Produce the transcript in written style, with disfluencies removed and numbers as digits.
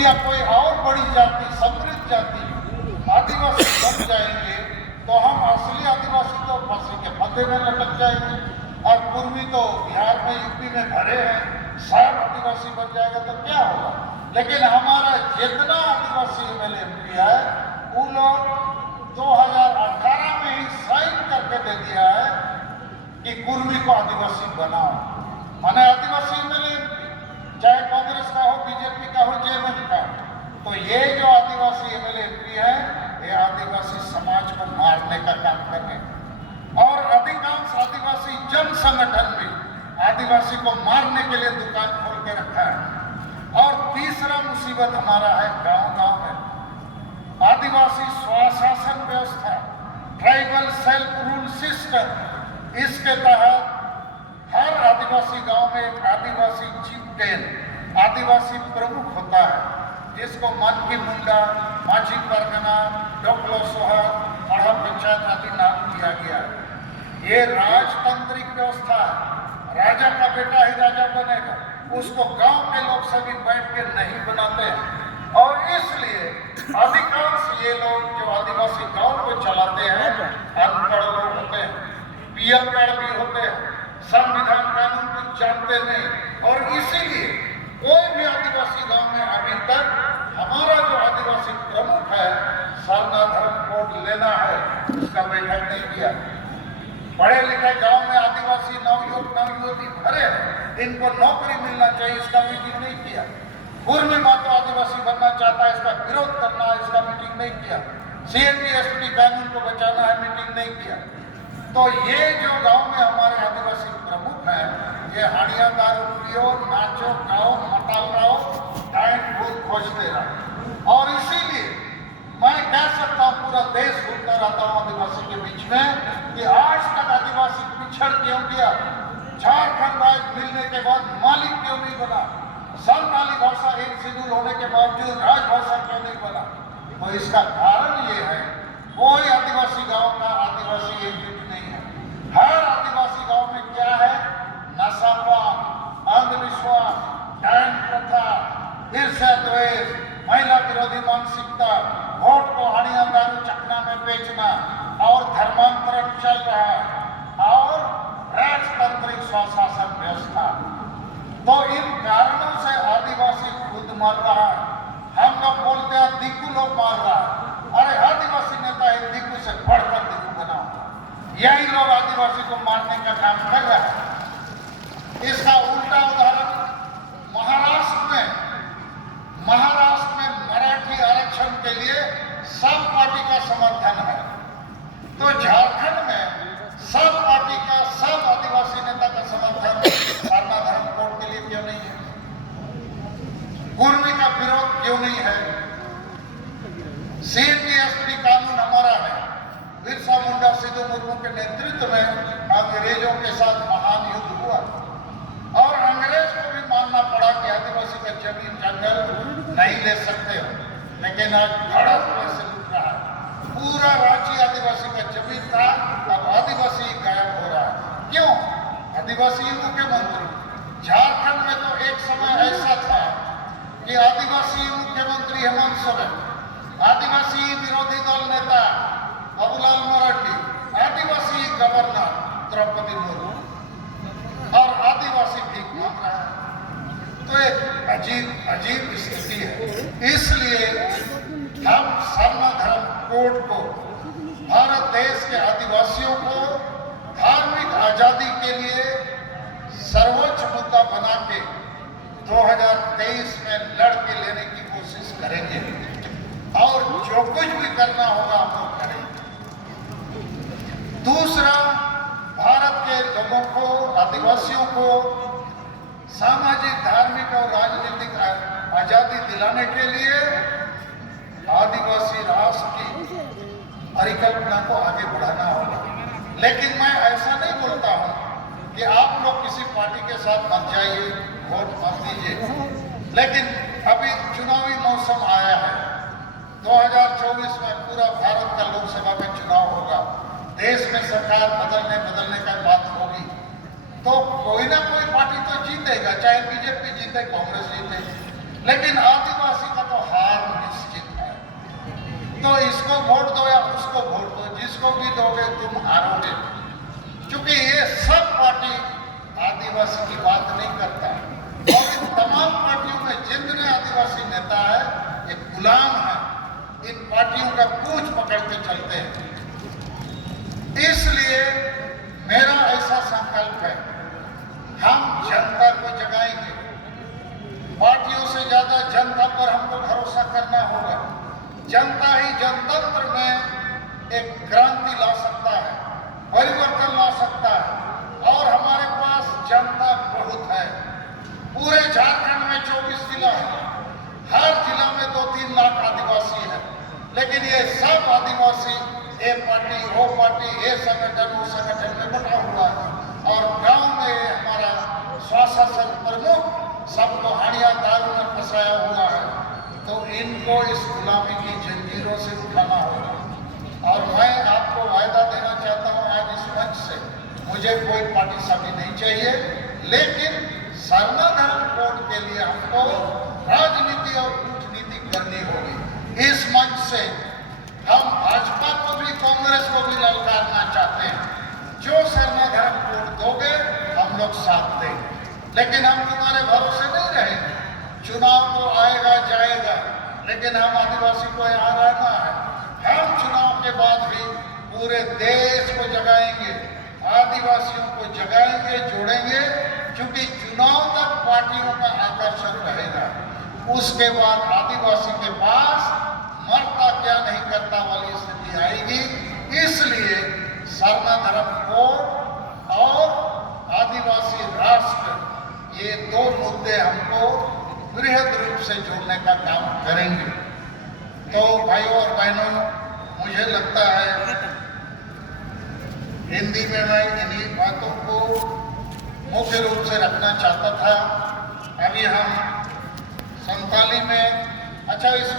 या कोई और बड़ी जाति, समृद्ध जाति आदिवासी बन जाएंगे तो हम असली आदिवासी तो फांसी के फंदे में लटक जाएंगे। और पूर्वी तो बिहार में, यूपी में भरे हैं, सब आदिवासी बन जाएगा तो क्या होगा। लेकिन हमारा जितना आदिवासी एमएलए एमपी है वो लोग 2018 में ही साइन करके दे दिया है कि पूर्वी को आदिवासी बनाओ। माने आदिवासी एमएलए चाहे कांग्रेस का हो, बीजेपी का हो, जेएमएम का, तो ये जो आदिवासी एमएलए एमपी है ये आदिवासी समाज को मारने का काम कर रहे हैं। और अधिकांश आदिवासी जन संगठन भी आदिवासी को मारने के लिए दुकान खोल के रखा है। और तीसरा मुसीबत हमारा है गांव-गांव में आदिवासी स्वशासन व्यवस्था, ट्राइबल सेल्फ रूल सिस्टम। इसके तहत हर आदिवासी गांव में एक आदिवासी चिफ्टेन, आदिवासी प्रमुख होता है, जिसको मन की मुंडा, माझी परगना, डोकलो सोहर, पढ़ा पंचायत आदि नाम दिया गया है। ये राजतांत्रिक व्यवस्था है। राजा का बेटा ही राजा बनेगा, उसको गांव के लोग सभी बैठ के नहीं बनाते हैं। और इसलिए अधिकांश ये लोग जो आदिवासी गांव को चलाते हैं अनपढ़ लोग होते हैं, पियक्कड़ भी होते हैं, संविधान कानून को जानते नहीं। और इसीलिए कोई भी आदिवासी गांव में अभी तक हमारा जो आदिवासी प्रमुख है सारना धर्म कोड लेना है, उसका बैठक नहीं किया। पढ़े लिखे गांव में आदिवासी नवयुवक नवयुवती भरे हैं, इनको नौकरी मिलना चाहिए, इसका मीटिंग नहीं किया। पूर्व में तो आदिवासी बनना चाहता है, इसका विरोध करना है, इसका मीटिंग नहीं किया। सीएनटी एसटी कानून को बचाना है, मीटिंग नहीं किया। तो ये जो गांव में हमारे आदिवासी प्रमुख हैं, ये हाड़िया दारू पियो, नाचो, गाओ, मटाल गाओ, टाइम भूत खोजते रहो। और इसीलिए मैं कह सकता हूँ पूरा देश घूमता रहता हूँ आदिवासी के बीच में कि आज तक आदिवासी पिछड़ क्यों गया, झारखंड राज्य मिलने के बाद मालिक क्यों नहीं बना, संताली भाषा एक शेड्यूल होने के बावजूद राजभाषा क्यों नहीं बना। तो इसका कारण ये है कोई आदिवासी गांव का आदिवासी एकजुट नहीं है। हर आदिवासी गांव में क्या है, नशापान, अंधविश्वास, डायन प्रथा, ईर्ष्या द्वेष, महिला विरोधी मानसिकता, वोट को हड़िया दारू चखना में बेचना और धर्मांतरण चल रहा है और राजतांत्रिक स्वशासन व्यवस्था। तो इन कारणों से आदिवासी खुद मर रहा है। हम लोग बोलते हैं दिक्कू लोग मार रहा है, अरे आदिवासी नेता है दिक्कू से बढ़कर दिक्कू बना हुआ, यही लोग आदिवासी को मारने का काम कर रहा है। इसका उल्टा उदाहरण महाराष्ट्र में मराठी आरक्षण के लिए सब पार्टी का समर्थन है, तो झारखंड में सब पार्टी का, सब आदिवासी नेता का समर्थन सारना धर्म कोड के लिए क्यों नहीं है? पूर्वी का विरोध क्यों नहीं है? सीएनटी कानून हमारा है। बिरसा मुंडा सिद्धू मुर्मू के नेतृत्व में अंग्रेजों के साथ महान युद्ध हुआ और अंग्रेज को भी मानना पड़ा कि आदिवासी का जमीन जंगल नहीं ले सकते हो, लेकिन आज धड़क से लुट रहा है। पूरा रांची आदिवासी का जमीन था, अब आदिवासी गायब हो रहा है। क्यों? आदिवासी मुख्यमंत्री। झारखंड में तो एक समय ऐसा था कि आदिवासी मुख्यमंत्री हेमंत सोरेन, आदिवासी विरोधी दल नेता बाबूलाल मरांडी, आदिवासी गवर्नर द्रौपदी मुर्मू और आदिवासी भीख मांग रहा है। तो एक अजीब स्थिति है। इसलिए हम सारना धर्म कोड को भारत देश के आदिवासियों को धार्मिक आजादी के लिए सर्वोच्च मुद्दा बना के 2023 में लड़ के लेने की कोशिश करेंगे और जो कुछ भी करना होगा हम लोग करेंगे। दूसरा, भारत के लोगों को, आदिवासियों को सामाजिक, धार्मिक और राजनीतिक आजादी दिलाने के लिए आदिवासी राष्ट्र की परिकल्पना को आगे बढ़ाना होगा। लेकिन मैं ऐसा नहीं बोलता हूं कि आप लोग किसी पार्टी के साथ मत जाइए, वोट मत दीजिए, लेकिन अभी चुनावी मौसम आया है। 2024 में पूरा भारत का लोकसभा में चुनाव होगा, देश में सरकार बदलने का बात होगी, तो कोई ना कोई पार्टी तो जीतेगा, चाहे बीजेपी जीते, कांग्रेस जीते, लेकिन आदिवासी का तो गुलाम हैं, इन पार्टियों का पूंछ पकड़ के चलते हैं। इसलिए मेरा ऐसा संकल्प है, हम जनता को जगाएंगे। पार्टियों से ज्यादा जनता पर हमको भरोसा करना होगा। जनता ही जनतंत्र में एक क्रांति ला सकता है, परिवर्तन ला सकता है। और हमारे पास जनता बहुत है। पूरे झारखंड में 24 जिला है, हर जिला में 2-3 लाख आदिवासी है। लेकिन ये सब आदिवासी ये पार्टी वो पार्टी ये संगठन वो संगठन में बटा हुआ है। और गांव में हमारा स्वशासन प्रमुख सबको हाड़िया दारू में फंसाया हुआ है। तो इनको इस गुलामी की जंजीरों से उठाना होगा। और मैं आपको वायदा देना चाहता हूँ आज इस मंच से, मुझे कोई पार्टी साथी नहीं चाहिए, लेकिन सरना धर्म कोड के लिए हमको राजनीति और कूटनीति करनी होगी। इस मंच से हम भाजपा को भी कांग्रेस को भी ललकारना चाहते हैं। जो सरना धर्म कोड दोगे हम लोग साथ देंगे, लेकिन हम तुम्हारे भरोसे नहीं रहेंगे। चुनाव तो आएगा जाएगा, लेकिन हम आदिवासी को यहाँ रहना है। हम चुनाव के बाद भी पूरे देश को जगाएंगे, आदिवासियों को जगाएंगे, जोड़ेंगे, क्योंकि चुनाव तक पार्टियों का आकर्षण रहेगा। उसके बाद आदिवासी के पास मरता क्या नहीं करता वाली स्थिति आएगी। इसलिए सरना धर्म कोड और आदिवासी राष्ट्र, ये 2 मुद्दे हमको बृहद रूप से जोड़ने का काम करेंगे। तो भाइयों और बहनों, मुझे लगता है हिंदी में मैं इन्हीं बातों को मुख्य रूप से रखना चाहता था। अभी हम संताली में, अच्छा इस